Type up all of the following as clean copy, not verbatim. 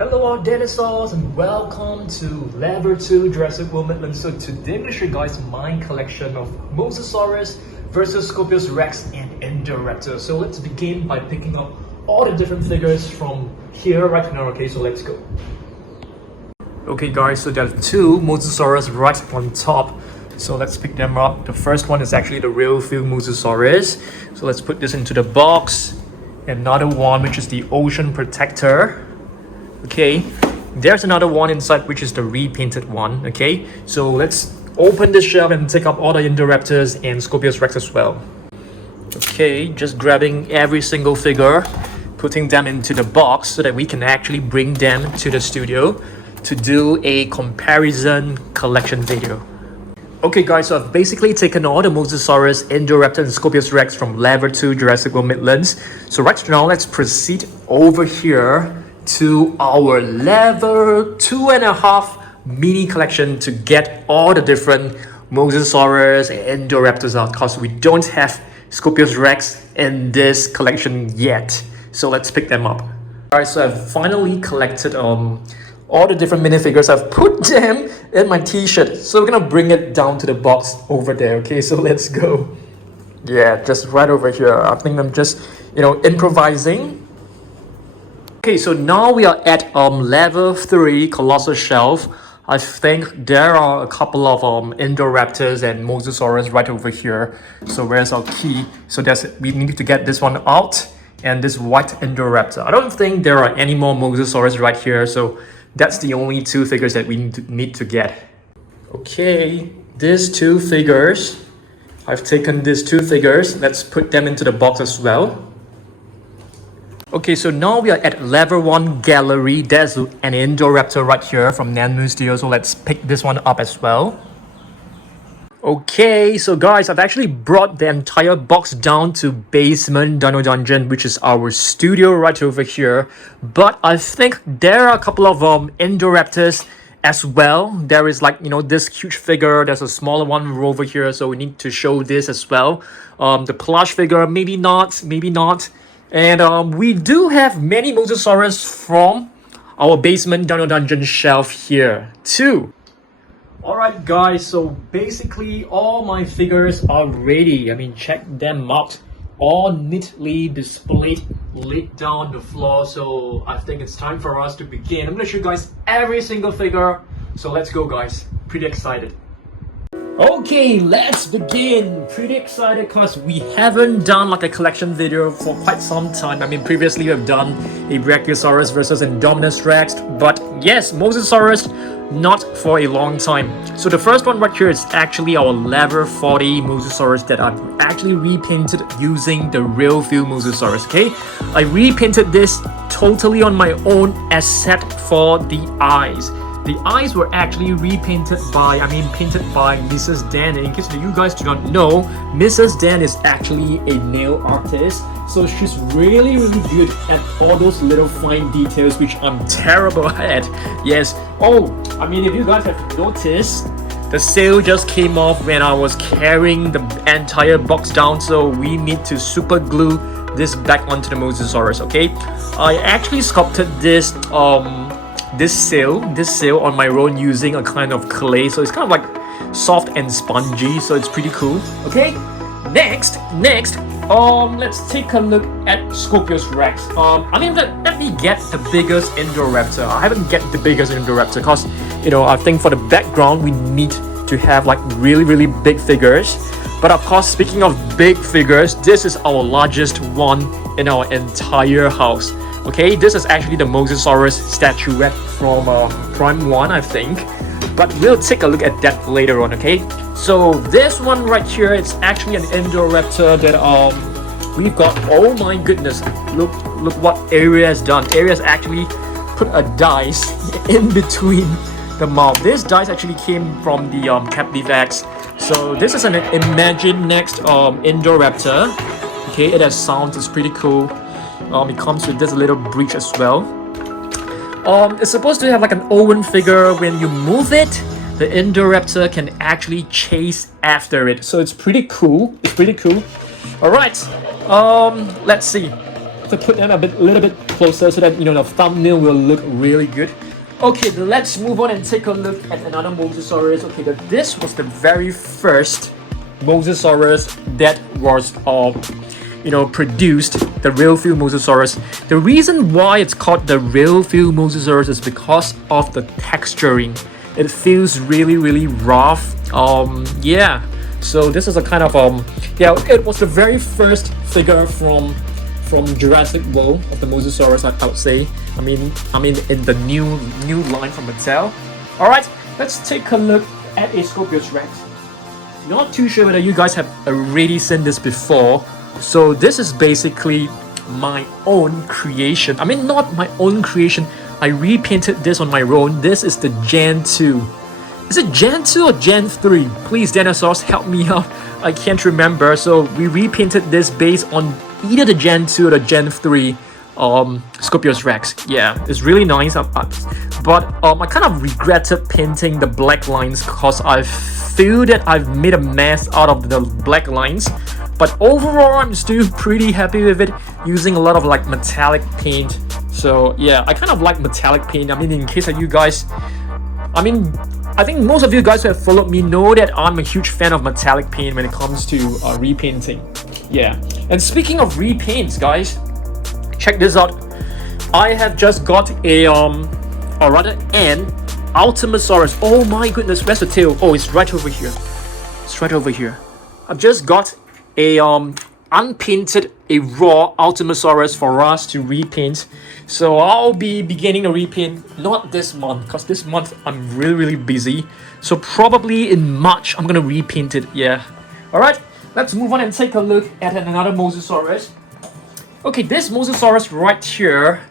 Hello all dinosaurs and welcome to Level 2 Jurassic World Hybrids. So today I'm going to show you guys my collection of Mosasaurus versus Scorpios Rex and Indoraptor. So let's begin by picking up all the different figures from here right now. Okay, so let's go. Okay guys, so there are two Mosasaurus right on top. So let's pick them up. The first one is actually the real field Mosasaurus. So let's put this into the box. Another one which is the Ocean Protector. Okay, there's another one inside which is the repainted one. Okay, so let's open this shelf and take up all the Indoraptors and Scorpios Rex as well. Okay, just grabbing every single figure, putting them into the box so that we can actually bring them to the studio to do a comparison collection video. Okay guys, so I've basically taken all the Mosasaurus, Indoraptor and Scorpios Rex from Level 2 Jurassic World Midlands. So right now, let's proceed over here to our level 2.5 mini collection to get all the different Mosasaurus and Indoraptors out, because we don't have Scorpios Rex in this collection yet. So let's pick them up. Alright, so I've finally collected all the different minifigures. I've put them in my t-shirt, so we're gonna bring it down to the box over there. Okay, so let's go. Yeah, just right over here. I think I'm just improvising. Okay, so now we are at level 3 colossal shelf. I think there are a couple of Indoraptors and Mosasaurus right over here. So where's our key? So we need to get this one out and this white Indoraptor. I don't think there are any more Mosasaurus right here, so that's the only two figures that we need to get. Okay, these two figures. I've taken these two figures. Let's put them into the box as well. Okay, so now we are at level 1 gallery. There's an Indoraptor right here from Nanmu Studio, so let's pick this one up as well. Okay, so guys, I've actually brought the entire box down to basement Dino Dungeon, which is our studio right over here. But I think there are a couple of Indoraptors as well. There is this huge figure. There's a smaller one over here, so we need to show this as well. The plush figure, maybe not. And we do have many Mosasaurus from our basement Dino Dungeon shelf here too. Alright guys, so basically all my figures are ready. I mean, check them out. All neatly displayed, laid down the floor. So I think it's time for us to begin. I'm gonna show you guys every single figure. So let's go guys. Pretty excited. Okay, let's begin. Pretty excited because we haven't done a collection video for quite some time. I mean, previously we've done a Brachiosaurus versus Indominus Rex, but yes, Mosasaurus, not for a long time. So the first one right here is actually our level 40 Mosasaurus that I've actually repainted using the real field Mosasaurus. Okay, I repainted this totally on my own except for the eyes. The eyes were actually painted by Mrs. Dan. And in case you guys do not know, Mrs. Dan is actually a nail artist. So she's really good at all those little fine details, which I'm terrible at. Yes. Oh, I mean, if you guys have noticed, the sale just came off when I was carrying the entire box down. So we need to super glue this back onto the Mosasaurus. Okay. I actually sculpted this sail on my own using a kind of clay, so it's kind of soft and spongy, so it's pretty cool. Okay, next let's take a look at Scorpios Rex. Let me get the biggest Indoraptor. I haven't get the biggest Indoraptor because I think for the background we need to have really big figures. But of course, speaking of big figures, this is our largest one in our entire house. Okay, this is actually the Mosasaurus statuette from Prime 1, I think. But we'll take a look at that later on, okay? So this one right here, it's actually an Indoraptor that we've got. Oh my goodness, look what Area has done. Area has actually put a dice in between the mouth. This dice actually came from the Captivax. So this is an Imagine Next Indoraptor. Okay, it has sound, it's pretty cool. It comes with this little breech as well. It's supposed to have an Owen figure. When you move it, the Indoraptor can actually chase after it. So it's pretty cool. Alright, let's see. to put them a little bit closer so that the thumbnail will look really good. Okay, let's move on and take a look at another Mosasaurus. Okay, this was the very first Mosasaurus that was produced, the real feel Mosasaurus. The reason why it's called the real feel Mosasaurus is because of the texturing. It feels really, really rough. Yeah. So this is a kind of it was the very first figure from Jurassic World of the Mosasaurus, I would say. I mean in the new line from Mattel. All right, let's take a look at a Scorpios Rex. Not too sure whether you guys have already seen this before. So this is basically my own creation. I mean, not my own creation. I repainted this on my own. This is the Gen 2. Is it Gen 2 or Gen 3? Please, Dinosaurs, help me out. I can't remember. So we repainted this based on either the Gen 2 or the Gen 3 Scorpios Rex. Yeah, it's really nice. But I kind of regretted painting the black lines because I feel that I've made a mess out of the black lines. But overall, I'm still pretty happy with it, using a lot of like metallic paint. So yeah, I kind of like metallic paint. I mean, in case of you guys, I think most of you guys who have followed me know that I'm a huge fan of metallic paint when it comes to repainting. Yeah, and speaking of repaints, guys, check this out. I have just got an Ultimasaurus. Oh my goodness, where's the tail? Oh, it's right over here. It's right over here. I've just got a unpainted, a raw Ultimasaurus for us to repaint. So I'll be beginning a repaint not this month, because this month I'm really busy. So probably in March I'm gonna repaint it. Yeah. Alright, let's move on and take a look at another Mosasaurus. Okay, this Mosasaurus right here,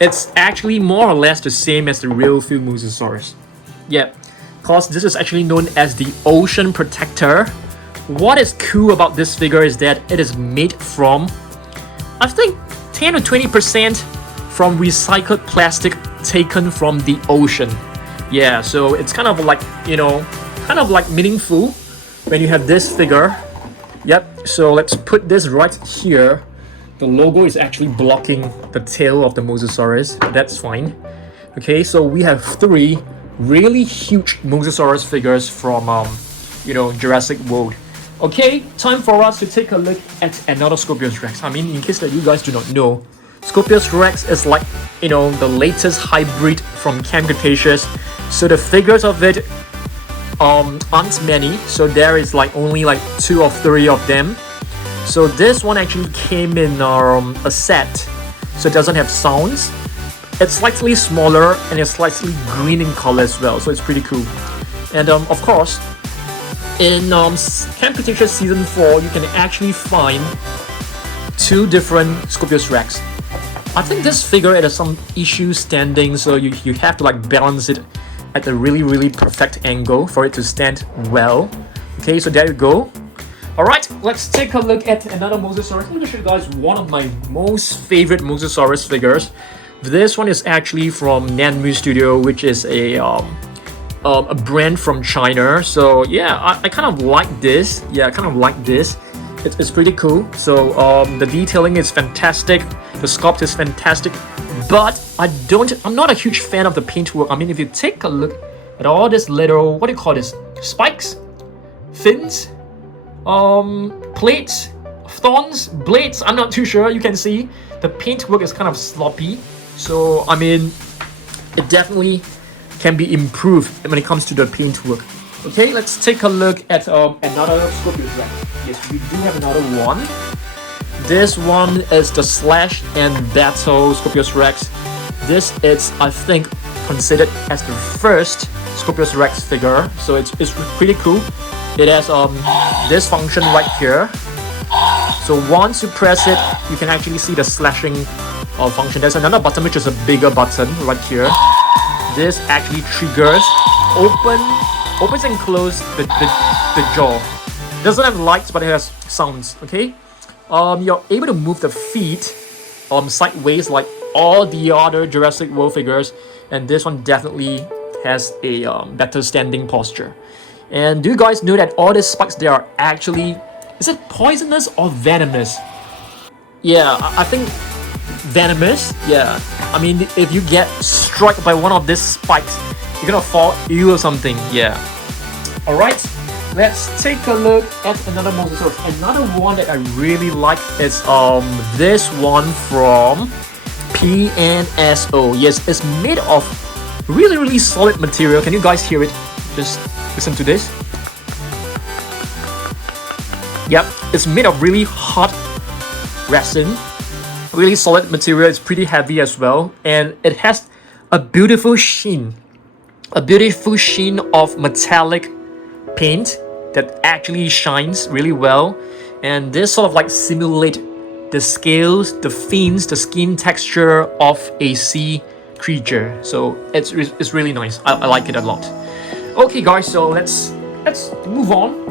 it's actually more or less the same as the real feel Mosasaurus. Yeah, because this is actually known as the Ocean Protector. What is cool about this figure is that it is made from, I think, 10 to 20% from recycled plastic taken from the ocean. Yeah, so it's kind of like, kind of like meaningful when you have this figure. Yep, so let's put this right here. The logo is actually blocking the tail of the Mosasaurus, but that's fine. Okay, so we have 3 really huge Mosasaurus figures from, Jurassic World. Okay, time for us to take a look at another Scorpios Rex. I mean, in case that you guys do not know, Scorpios Rex is like, the latest hybrid from Cretaceous. So the figures of it aren't many. So there is like only like 2 or 3 of them. So this one actually came in a set, so it doesn't have sounds. It's slightly smaller and it's slightly green in color as well, so it's pretty cool. And of course, in Cretaceous Season 4, you can actually find 2 different Scorpios Rex. I think this figure has some issues standing, so you have to like balance it at a really perfect angle for it to stand well. Okay, so there you go. Alright, let's take a look at another Mosasaurus. Let me show you guys one of my most favorite Mosasaurus figures. This one is actually from Nanmu Studio, which is a brand from China. So yeah, I kind of like this. Yeah, I kind of like this. It's pretty cool. So the detailing is fantastic. The sculpt is fantastic. But I'm not a huge fan of the paintwork. I mean, if you take a look at all this little, what do you call this? Spikes? Fins? Plates? Thorns? Blades? I'm not too sure. You can see the paintwork is kind of sloppy. So, I mean, it definitely can be improved when it comes to the paintwork. Okay, let's take a look at another Scorpios Rex. Yes, we do have another one. This one is the Slash and Battle Scorpios Rex. This is, I think, considered as the first Scorpios Rex figure. So it's pretty cool. It has this function right here. So once you press it, you can actually see the slashing function. There's another button which is a bigger button right here. This actually triggers opens and closes the jaw. It doesn't have lights, but it has sounds. Okay, you're able to move the feet sideways like all the other Jurassic World figures, and this one definitely has a better standing posture. And do you guys know that all these spikes, they are actually, is it poisonous or venomous? Yeah, I think venomous. Yeah, I mean, if you get struck by one of these spikes, you're gonna fall ill or something. Yeah. All right, let's take a look at another Mosasaurus. Another one that I really like is this one from PNSO. Yes, it's made of really solid material. Can you guys hear it? Just listen to this. Yep, it's made of really hot resin, really solid material. It's pretty heavy as well, and it has a beautiful sheen of metallic paint that actually shines really well, and this sort of like simulate the scales, the fins, the skin texture of a sea creature. So it's really nice. I like it a lot. Okay guys, so let's move on.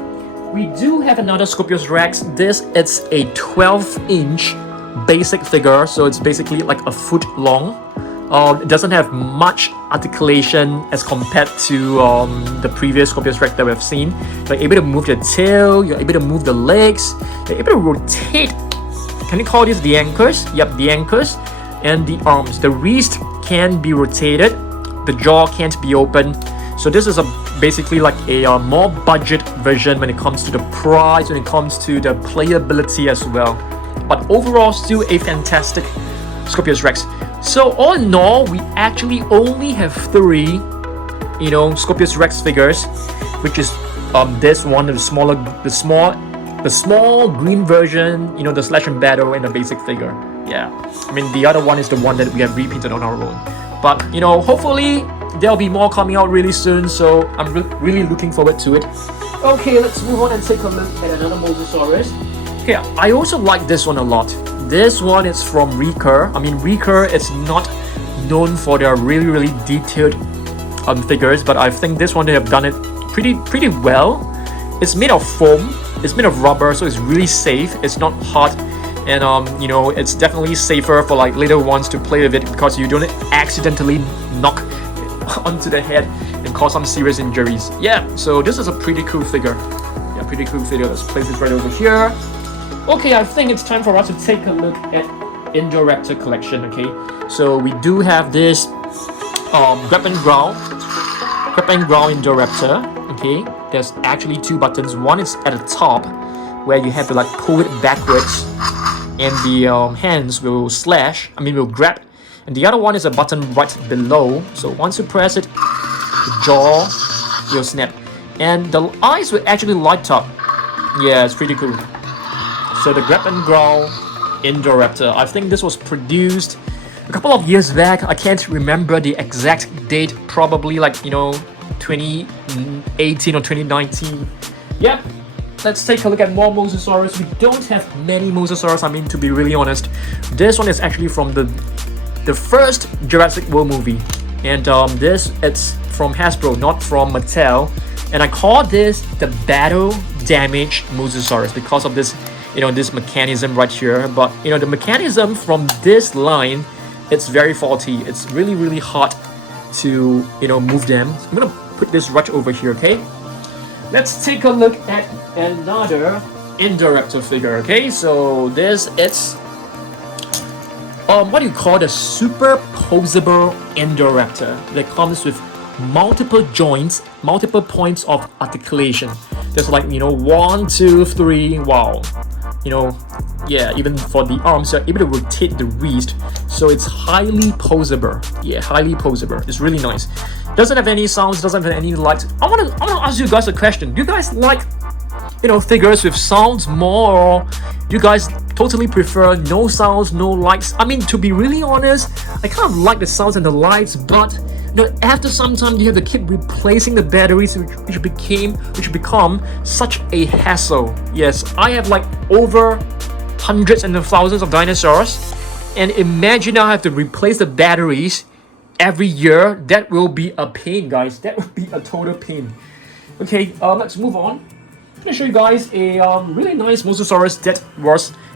We do have another Scorpios Rex. This is a 12-inch basic figure, so it's basically like a foot long. It doesn't have much articulation as compared to the previous Scorpios Rex that we've seen. You're able to move the tail, you're able to move the legs, you're able to rotate. Can you call this the anchors? Yep, the anchors. And the arms. The wrist can be rotated, the jaw can't be opened. So this is basically like a more budget version when it comes to the price, when it comes to the playability as well. But overall, still a fantastic Scorpios Rex. So all in all, we actually only have 3, Scorpios Rex figures, which is this one, the small green version, the slash and battle, and the basic figure. Yeah, I mean the other one is the one that we have repainted on our own. But hopefully there'll be more coming out really soon, so I'm really looking forward to it. Okay, let's move on and take a look at another Mosasaurus. Okay, I also like this one a lot. This one is from Recur. I mean, Recur is not known for their really detailed figures, but I think this one they have done it pretty well. It's made of foam, it's made of rubber, so it's really safe. It's not hot, and it's definitely safer for like little ones to play with it because you don't accidentally knock onto the head and cause some serious injuries. Yeah, so this is a pretty cool figure. Yeah, pretty cool figure. Let's place this right over here. Okay, I think it's time for us to take a look at Indoraptor Collection. Okay, so we do have this grab and growl Indoraptor. Okay, there's actually 2 buttons. One is at the top where you have to like pull it backwards, and the hands will grab. And the other one is a button right below. So once you press it, the jaw will snap, and the eyes will actually light up. Yeah, it's pretty cool. So the grab and growl Indoraptor. I think this was produced a couple of years back. I can't remember the exact date. Probably like 2018 or 2019. Yep. Let's take a look at more Mosasaurus. We don't have many Mosasaurus. I mean, to be really honest, this one is actually from the first Jurassic World movie, and it's from Hasbro, not from Mattel. And I call this the battle damage Mosasaurus because of this this mechanism right here. But the mechanism from this line, it's very faulty. It's really hard to move them. So I'm gonna put this right over here. Okay, let's take a look at another Indoraptor figure. Okay, so this it's what do you call the superposable Indoraptor that comes with multiple joints, multiple points of articulation. There's like 1, 2, 3. Wow, yeah, even for the arms you're able to rotate the wrist, so it's highly posable. Yeah, highly posable. It's really nice. Doesn't have any sounds, doesn't have any lights. I wanna ask you guys a question. Do you guys like figures with sounds more, or you guys totally prefer no sounds, no lights? I mean, to be really honest, I kind of like the sounds and the lights, but after some time you have to keep replacing the batteries, which become such a hassle. Yes, I have like over hundreds and thousands of dinosaurs, and imagine now I have to replace the batteries every year. That will be a pain, guys. That would be a total pain. Okay, let's move on. I'm gonna show you guys a really nice Mosasaurus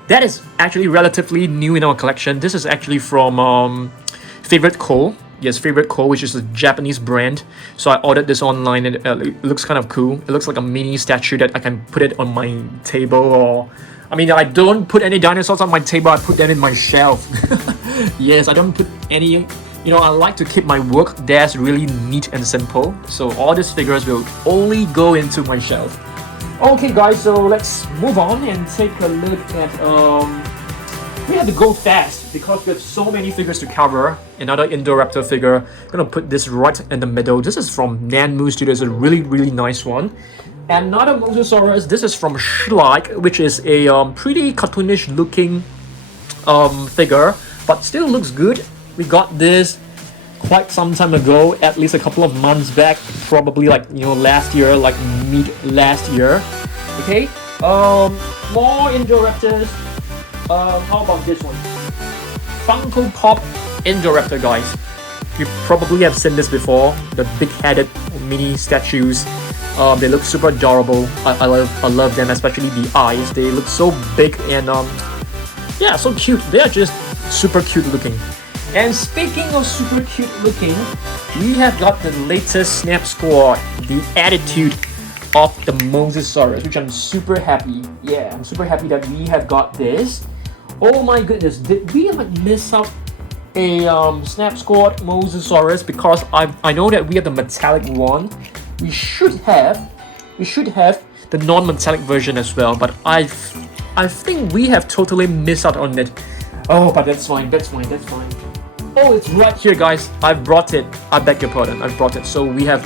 that is actually relatively new in our collection. This is actually from Favorite Co. Yes, Favorite Co, which is a Japanese brand. So I ordered this online, and it looks kind of cool. It looks like a mini statue that I can put it on my table, or I mean, I don't put any dinosaurs on my table, I put them in my shelf. Yes, I don't put any, you know, I like to keep my work desk really neat and simple. So all these figures will only go into my shelf. Okay guys, so let's move on and take a look at, we have to go fast because we have so many figures to cover. Another Indoraptor figure, I'm gonna put this right in the middle. This is from Nanmu Studios, a really nice one. Another Mosasaurus, this is from Schleich, which is a pretty cartoonish looking figure, but still looks good. We got this quite some time ago, at least a couple of months back, probably like, you know, last year, like mid last year. Okay, more Indoraptors. How about this one? Funko Pop Indoraptor, guys. You probably have seen this before, the big-headed mini statues. They look super adorable. I love them, especially the eyes. They look so big and yeah, so cute. They are just super cute looking. And speaking of super cute looking, we have got the latest Snap Squad, the attitude of the Mosasaurus, which I'm super happy. Yeah, I'm super happy that we have got this. Oh my goodness, did we like miss out a Snap Squad Mosasaurus? Because I know that we have the metallic one. We should have the non-metallic version as well, but I think we have totally missed out on it. Oh, but that's fine. Oh, it's right here, guys. I've brought it. I beg your pardon. I've brought it. So we have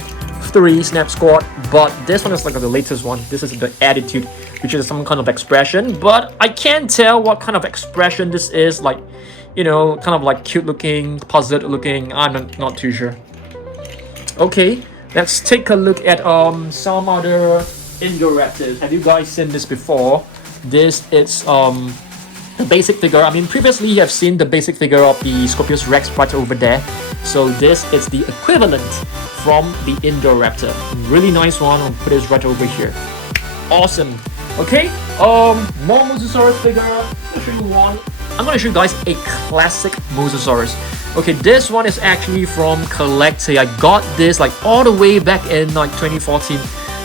3 Snap Squad, but this one is like the latest one. This is the attitude, which is some kind of expression, but I can't tell what kind of expression this is. Like, you know, kind of like cute looking, puzzled looking. I'm not too sure. Okay, let's take a look at some other Indoraptors. Have you guys seen this before? This is the basic figure. I mean, previously you have seen the basic figure of the Scorpios Rex right over there. So this is the equivalent from the Indoraptor. Really nice one. I'll put this right over here. Awesome. Okay, more Mosasaurus figure. I'll show you one. I'm gonna show you guys a classic Mosasaurus. Okay, this one is actually from Collector. I got this like all the way back in like 2014.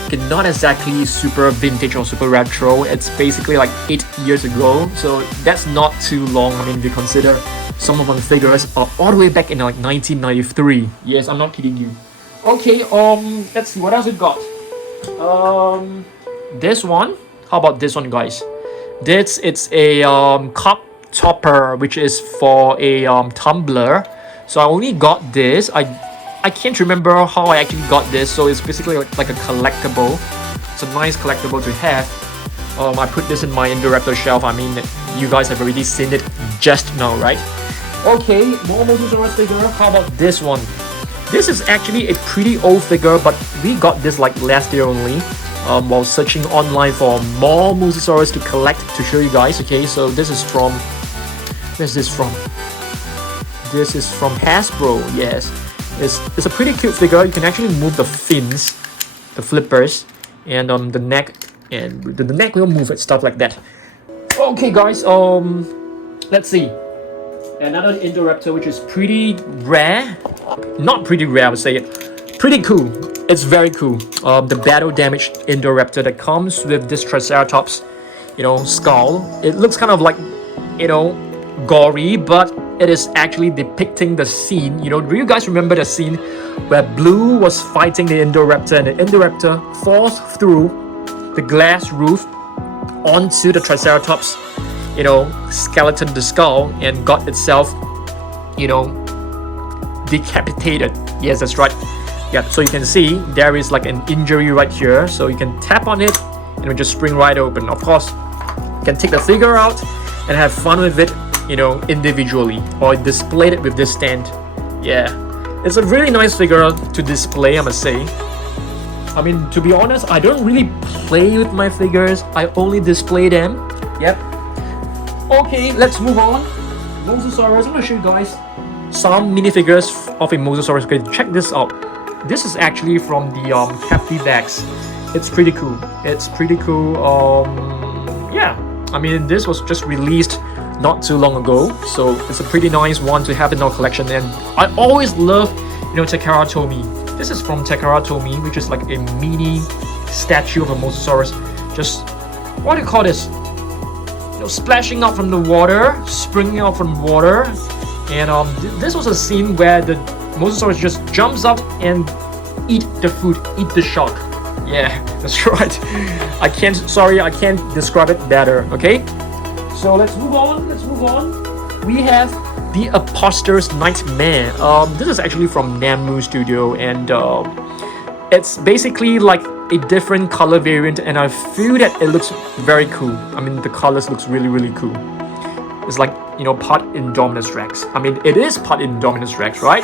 Okay, not exactly super vintage or super retro. It's basically like 8 years ago, so that's not too long. I mean, if you consider some of my figures are all the way back in like 1993. Yes, I'm not kidding you. Okay, let's see what else we got. This one. How about this one, guys? It's a cup topper, which is for a tumbler. So I only got this. I can't remember how I actually got this, so it's basically like a collectible. It's a nice collectible to have. I put this in my Indoraptor shelf. I mean, you guys have already seen it just now, right? Okay, more Mosasaurus figure. How about this one? This is actually a pretty old figure, but we got this like last year only. While searching online for more Mosasaurus to collect to show you guys. Okay, so this is from, where's this from? This is from Hasbro. Yes, it's a pretty cute figure. You can actually move the fins, the flippers, and the neck, and the neck will move and stuff like that. Okay, guys. Let's see. Another Indoraptor, which is pretty rare. Not pretty rare, I would say. Pretty cool. It's very cool. The battle damaged Indoraptor that comes with this Triceratops, you know, skull. It looks kind of like, you know, gory, but it is actually depicting the scene. You know, do you guys remember the scene where Blue was fighting the Indoraptor and the Indoraptor falls through the glass roof onto the Triceratops, you know, skeleton, the skull, and got itself, you know, decapitated. Yes, that's right. Yeah, so you can see there is like an injury right here, so you can tap on it and it will just spring right open. Of course, you can take the figure out and have fun with it, you know, individually, or display it with this stand. Yeah, it's a really nice figure to display, I must say. I mean, to be honest, I don't really play with my figures. I only display them. Yep. Okay, let's move on. Mosasaurus. I'm gonna show you guys some minifigures of a Mosasaurus. Okay, check this out. This is actually from the hefty bags. It's pretty cool. It's pretty cool. Yeah, I mean, this was just released not too long ago, so it's a pretty nice one to have in our collection. And I always love, Takara Tomy. This is from Takara Tomy, which is like a mini statue of a Mosasaurus. Just, what do you call this? Splashing out from the water, springing out from water. And this was a scene where the Mosasaurus just jumps out and eat the food, eat the shark. Yeah, that's right. I can't describe it better, okay? So let's move on. We have the Imposter's Nightmare. This is actually from Namu Studio, and it's basically like a different color variant, and I feel that it looks very cool. I mean, the colors looks really, really cool. It's like, part Indominus Rex. I mean, it is part Indominus Rex, right?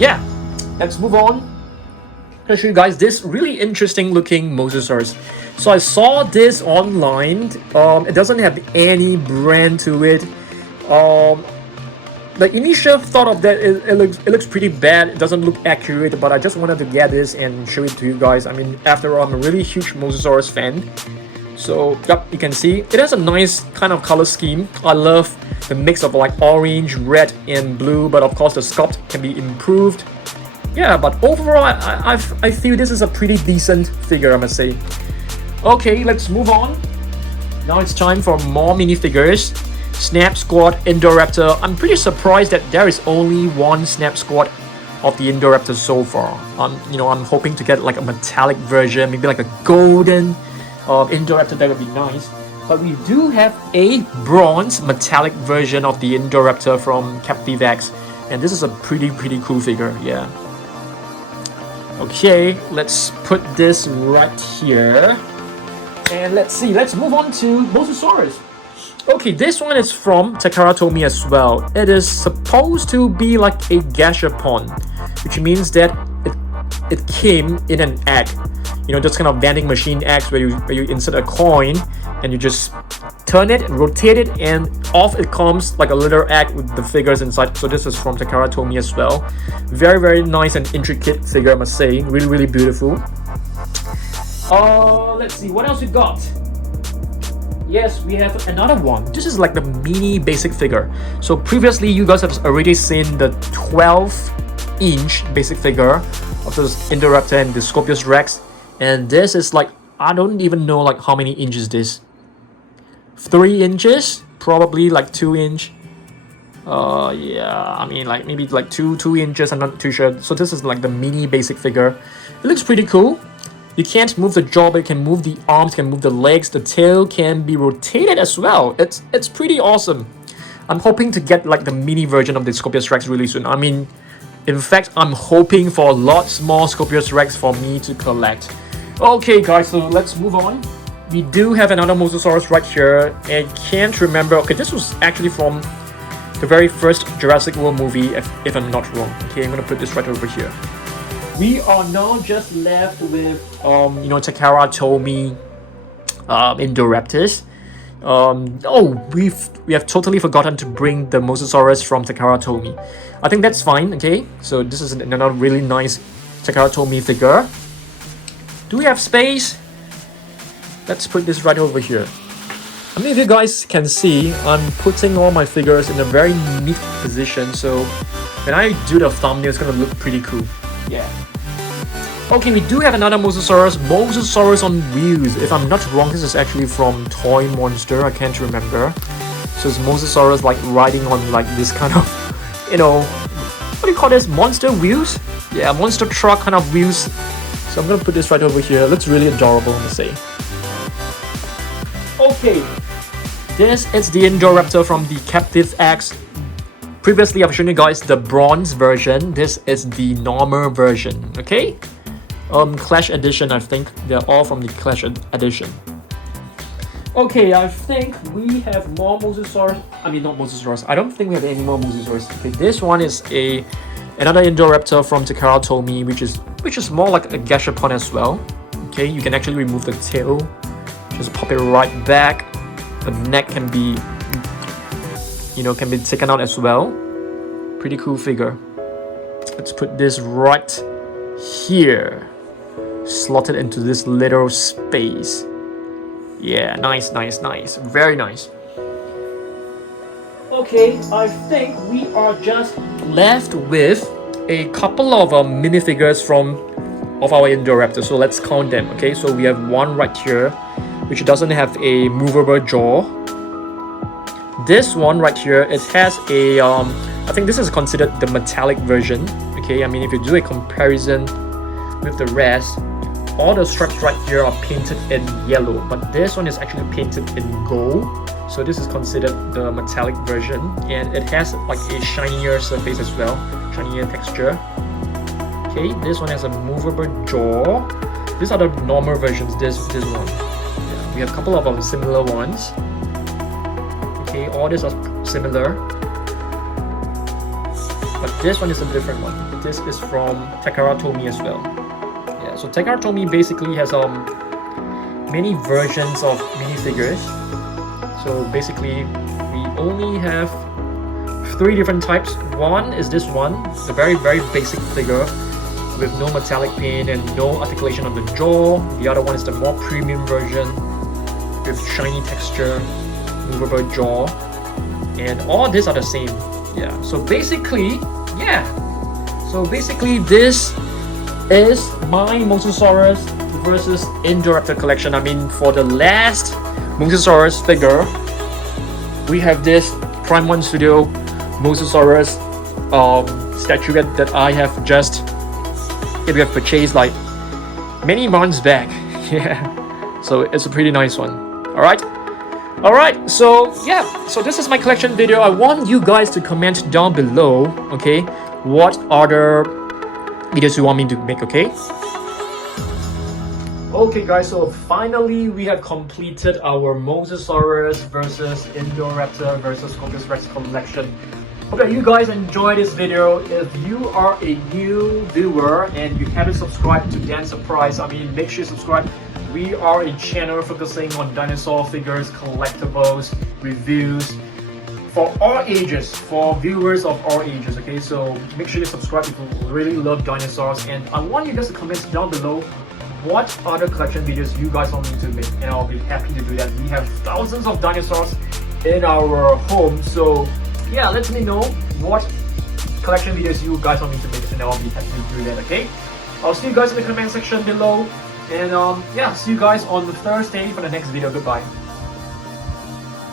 Yeah, let's move on. I'll show you guys this really interesting looking Mosasaurus. So I saw this online. It doesn't have any brand to it. The initial thought of that, it looks pretty bad. It doesn't look accurate, but I just wanted to get this and show it to you guys. I mean, after all, I'm a really huge Mosasaurus fan. So, yep, you can see it has a nice kind of color scheme. I love the mix of like orange, red, and blue, but of course the sculpt can be improved. Yeah, but overall, I feel this is a pretty decent figure, I must say. Okay, let's move on. Now it's time for more minifigures. Snap Squad Indoraptor. I'm pretty surprised that there is only one Snap Squad of the Indoraptor so far. I'm hoping to get like a metallic version, maybe like a golden Indoraptor. That would be nice. But we do have a bronze metallic version of the Indoraptor from Captive X, and this is a pretty cool figure. Yeah. Okay, let's put this right here, and let's see. Let's move on to Mosasaurus. Okay, this one is from Takara Tomy as well. It is supposed to be like a gashapon, which means that it came in an egg. Just kind of vending machine eggs where you insert a coin and you just turn it, rotate it, and off it comes like a little egg with the figures inside. So this is from Takara Tomy as well. Very nice and intricate figure, I must say. Really beautiful. Let's see what else we got. Yes, we have another one. This is like the mini basic figure. So previously you guys have already seen the 12-inch basic figure of this Indoraptor and the Scorpios Rex. And this is like, I don't even know like how many inches this. 3 inches? Probably like 2 inch. Yeah, I mean like maybe like 2 inches, I'm not too sure. So this is like the mini basic figure. It looks pretty cool. You can't move the jaw, but you can move the arms, can move the legs, the tail can be rotated as well. It's pretty awesome. I'm hoping to get like the mini version of the Scorpios Rex really soon. I mean, in fact, I'm hoping for lots more Scorpios Rex for me to collect. Okay guys, so let's move on. We do have another Mosasaurus right here. I can't remember. Okay, this was actually from the very first Jurassic World movie, if I'm not wrong. Okay, I'm gonna put this right over here. We are now just left with Takara Tomy Indoraptors. We have totally forgotten to bring the Mosasaurus from Takara Tomy. I think that's fine. Okay, so this is another really nice Takara Tomy figure. Do we have space? Let's put this right over here. I mean, if you guys can see, I'm putting all my figures in a very neat position, so when I do the thumbnail, it's gonna look pretty cool. Yeah. Okay, we do have another Mosasaurus on wheels. If I'm not wrong, this is actually from Toy Monster. I can't remember. So it's Mosasaurus like riding on like this kind of, what do you call this? Monster wheels? Yeah, monster truck kind of wheels. So I'm gonna put this right over here. It looks really adorable, I must say. Okay, this is the Indoraptor from the Captive X. Previously, I've shown you guys the bronze version. This is the normal version. Okay. Clash edition, I think. They're all from the Clash edition. Okay, I think we have more Mosasaurus. I mean, not Mosasaurus. I don't think we have any more Mosasaurus. Okay, this one is another Indoraptor from Takara Tomy, which is more like a gashapon as well. Okay, you can actually remove the tail, just pop it right back. The neck can be, can be taken out as well. Pretty cool figure. Let's put this right here, slotted into this little space. Yeah, nice, very nice. Okay, I think we are just left with a couple of minifigures of our Indoraptor. So let's count them. Okay, so we have one right here, which doesn't have a movable jaw. This one right here, it has a I think this is considered the metallic version. Okay, I mean, if you do a comparison with the rest, all the stripes right here are painted in yellow, but this one is actually painted in gold. So this is considered the metallic version, and it has like a shinier surface as well, shinier texture. Okay, this one has a movable jaw. These are the normal versions. This one. Yeah, we have a couple of similar ones. Okay, all these are similar, but this one is a different one. This is from Takaratomi as well. Yeah, so Takaratomi basically has many versions of minifigures. So basically, we only have 3 different types. One is this one, the very basic figure with no metallic paint and no articulation on the jaw. The other one is the more premium version with shiny texture, movable jaw, and all these are the same. Yeah. So basically, this is my Mosasaurus versus Indoraptor collection. I mean, for the last Mosasaurus figure, we have this Prime 1 Studio Mosasaurus statuette that I have purchased like many months back. Yeah, so it's a pretty nice one. Alright, so yeah, so this is my collection video. I want you guys to comment down below, okay, what other videos you want me to make, okay? Okay guys, so finally we have completed our Mosasaurus versus Indoraptor versus Scorpios Rex collection. Hope that you guys enjoyed this video. If you are a new viewer and you haven't subscribed to Dan Surprise, I mean, make sure you subscribe. We are a channel focusing on dinosaur figures, collectibles, reviews for all ages, for viewers of all ages, okay? So make sure you subscribe if you really love dinosaurs, and I want you guys to comment down below what other collection videos you guys want me to make, and I'll be happy to do that. We have thousands of dinosaurs in our home, so yeah, let me know what collection videos you guys want me to make, and I'll be happy to do that, okay? I'll see you guys in the comment section below, and yeah, see you guys on Thursday for the next video. Goodbye.